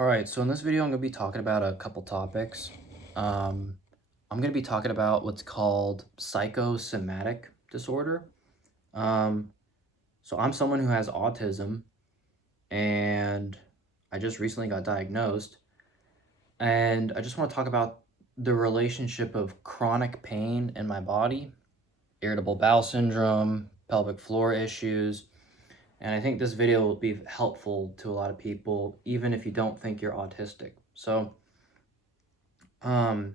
All right, so in this video, I'm going to be talking about a couple topics. I'm going to be talking about what's called psychosomatic disorder. Um, so I'm someone who has autism, and I just recently got diagnosed. And I just want to talk about the relationship of chronic pain in my body, irritable bowel syndrome, pelvic floor issues. And I think this video will be helpful to a lot of people, even if you don't think you're autistic. So, um,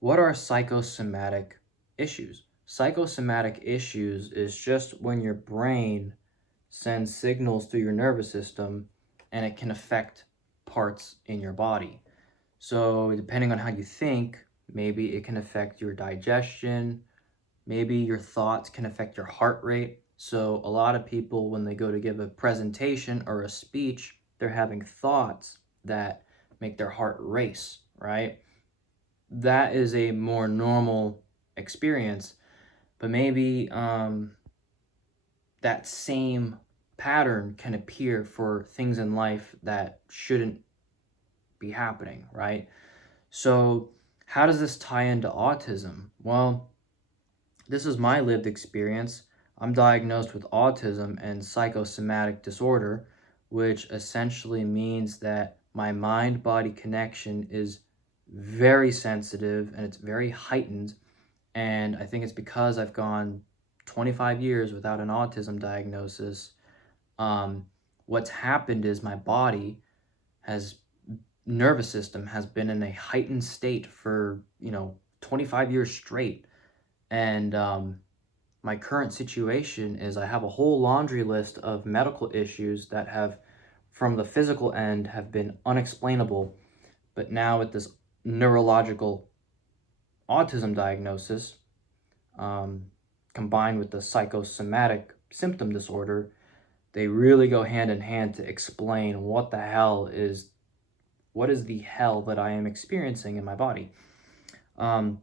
what are psychosomatic issues? Psychosomatic issues is just when your brain sends signals through your nervous system and it can affect parts in your body. So, depending on how you think, maybe it can affect your digestion, maybe your thoughts can affect your heart rate. So, a lot of people, when they go to give a presentation or a speech, they're having thoughts that make their heart race, right? That is a more normal experience, but maybe that same pattern can appear for things in life that shouldn't be happening, right? So, how does this tie into autism? Well, this is my lived experience. I'm diagnosed with autism and psychosomatic disorder, which essentially means that my mind body connection is very sensitive and it's very heightened. And I think it's because I've gone 25 years without an autism diagnosis. Um, what's happened is my body has nervous system has been in a heightened state for 25 years straight. And my current situation is I have a whole laundry list of medical issues that have, from the physical end, have been unexplainable. But now with this neurological autism diagnosis, um, combined with the psychosomatic symptom disorder, they really go hand in hand to explain what is the hell that I am experiencing in my body. Um,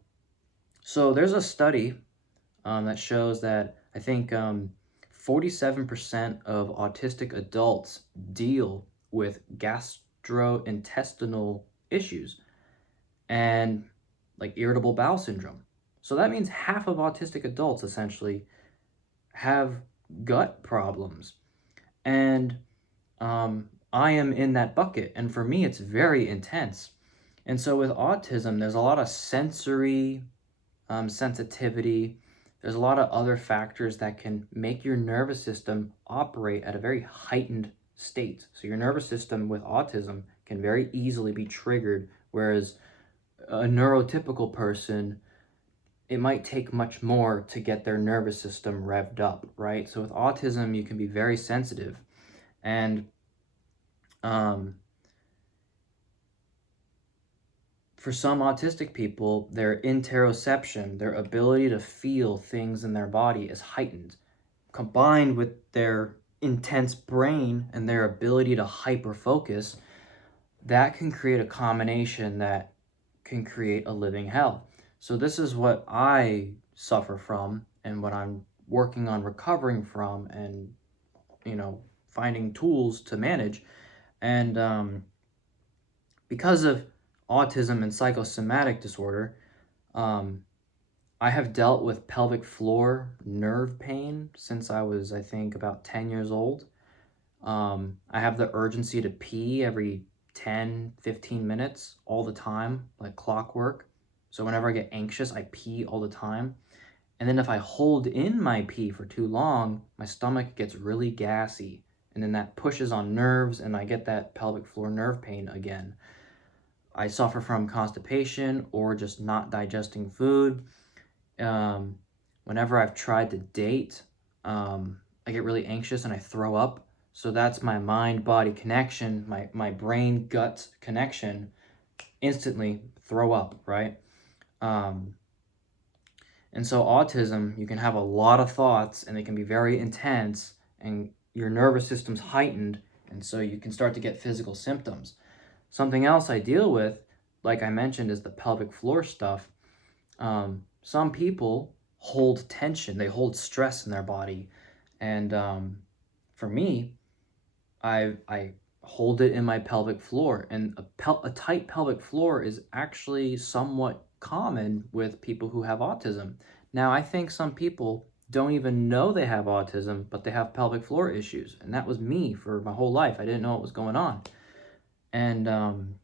so there's a study that shows that I think 47% of autistic adults deal with gastrointestinal issues and like irritable bowel syndrome. So that means half of autistic adults essentially have gut problems. And I am in that bucket. And for me, it's very intense. And so with autism, there's a lot of sensory sensitivity. There's a lot of other factors that can make your nervous system operate at a very heightened state. So your nervous system with autism can very easily be triggered, whereas a neurotypical person, it might take much more to get their nervous system revved up, right? So with autism, you can be very sensitive. And um, for some autistic people, their interoception, their ability to feel things in their body is heightened, combined with their intense brain and their ability to hyper focus. That can create a combination that can create a living hell. So this is what I suffer from and what I'm working on recovering from, and finding tools to manage. And because of autism and psychosomatic disorder, um, I have dealt with pelvic floor nerve pain since I was, I think, about 10 years old. I have the urgency to pee every 10, 15 minutes all the time, like clockwork. So whenever I get anxious, I pee all the time. And then if I hold in my pee for too long, my stomach gets really gassy. And then that pushes on nerves and I get that pelvic floor nerve pain again. I suffer from constipation or just not digesting food. Um, Whenever I've tried to date, I get really anxious and I throw up. So that's my mind-body connection, my brain-gut connection, instantly throw up, right? Um, and so autism, you can have a lot of thoughts and they can be very intense and your nervous system's heightened, and so you can start to get physical symptoms. Something else I deal with, like I mentioned, is the pelvic floor stuff. Some people hold tension, they hold stress in their body. And for me, I hold it in my pelvic floor. And a tight pelvic floor is actually somewhat common with people who have autism. Now, I think some people don't even know they have autism, but they have pelvic floor issues. And that was me for my whole life. I didn't know what was going on. And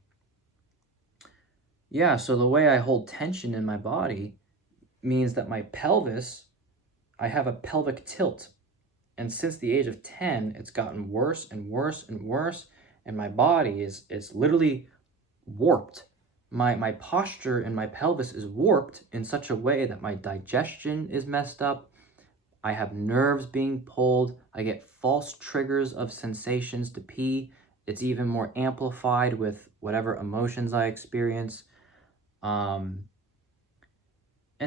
yeah, so the way I hold tension in my body means that my pelvis, I have a pelvic tilt. And since the age of 10, it's gotten worse and worse and worse. And my body is literally warped. My posture and my pelvis is warped in such a way that my digestion is messed up. I have nerves being pulled. I get false triggers of sensations to pee. It's even more amplified with whatever emotions I experience. And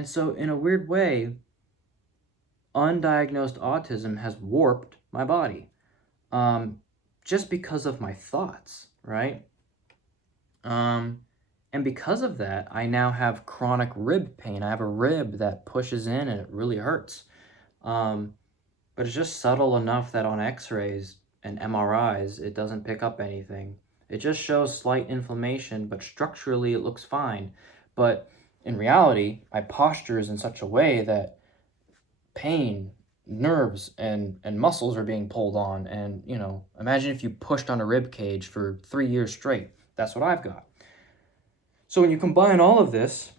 so, in a weird way, undiagnosed autism has warped my body, just because of my thoughts, right? And because of that, I now have chronic rib pain. I have a rib that pushes in and it really hurts. But it's just subtle enough that on x-rays and MRIs, it doesn't pick up anything. It just shows slight inflammation, but structurally it looks fine. But in reality, my posture is in such a way that pain, nerves, and muscles are being pulled on. And, imagine if you pushed on a rib cage for 3 years straight. That's what I've got. So when you combine all of this,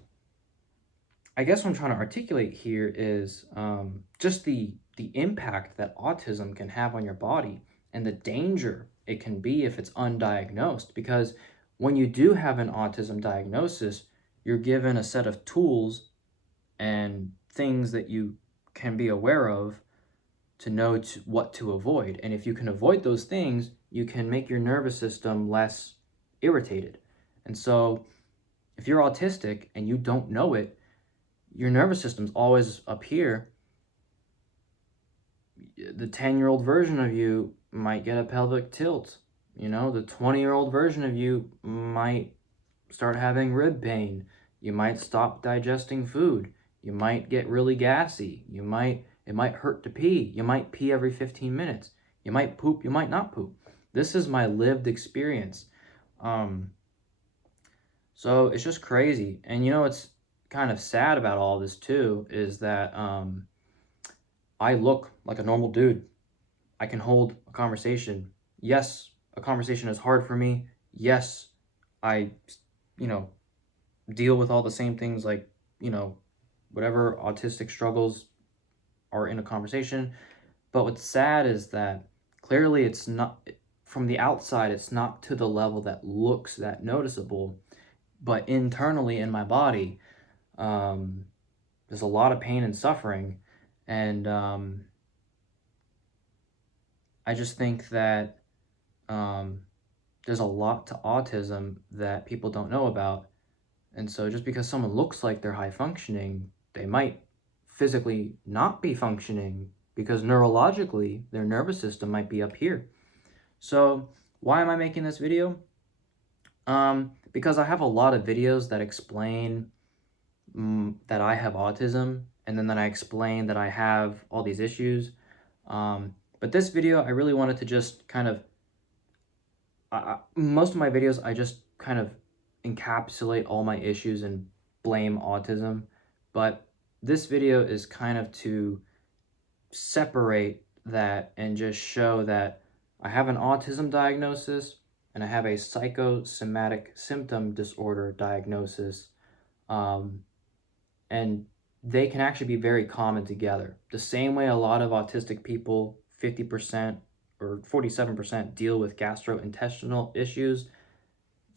I guess what I'm trying to articulate here is just the impact that autism can have on your body and the danger it can be if it's undiagnosed. Because when you do have an autism diagnosis, you're given a set of tools and things that you can be aware of to know what to avoid. And if you can avoid those things, you can make your nervous system less irritated. And so if you're autistic and you don't know it, your nervous system's always up here. The 10-year-old version of you might get a pelvic tilt. The 20-year-old version of you might start having rib pain. You might stop digesting food. You might get really gassy. It might hurt to pee. You might pee every 15 minutes. You might poop, you might not poop. This is my lived experience. So it's just crazy. And it's kind of sad about all this too, is that I look like a normal dude. I can hold a conversation. Yes, a conversation is hard for me. Yes, I, deal with all the same things, like, whatever autistic struggles are in a conversation. But what's sad is that clearly it's not, from the outside, it's not to the level that looks that noticeable. But internally in my body, there's a lot of pain and suffering. And I just think that there's a lot to autism that people don't know about. And so just because someone looks like they're high functioning, they might physically not be functioning because neurologically their nervous system might be up here. So why am I making this video? Because I have a lot of videos that explain that I have autism, and then I explain that I have all these issues. But this video, I really wanted to just kind of, most of my videos, I just kind of encapsulate all my issues and blame autism. But this video is kind of to separate that and just show that I have an autism diagnosis and I have a psychosomatic symptom disorder diagnosis. And they can actually be very common together. The same way a lot of autistic people, 50% or 47%, deal with gastrointestinal issues,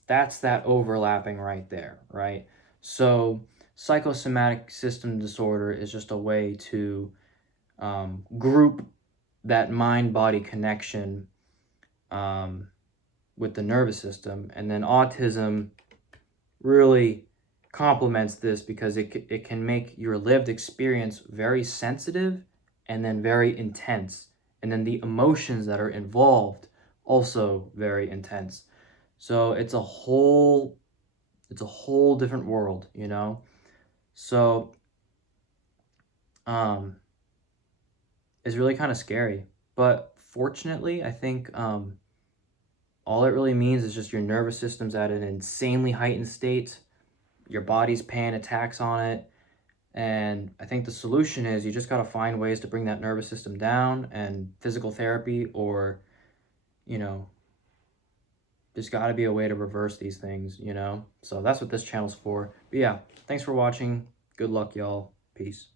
that's that overlapping right there, right? So psychosomatic system disorder is just a way to group that mind-body connection with the nervous system. And then autism really complements this because it can make your lived experience very sensitive and then very intense. And then the emotions that are involved also very intense. So it's a whole different world, So it's really kind of scary. But fortunately, I think All it really means is just your nervous system's at an insanely heightened state. Your body's paying a tax on it. And I think the solution is you just got to find ways to bring that nervous system down, and physical therapy, or, you know, there's got to be a way to reverse these things. So that's what this channel's for. But yeah, thanks for watching. Good luck, y'all. Peace.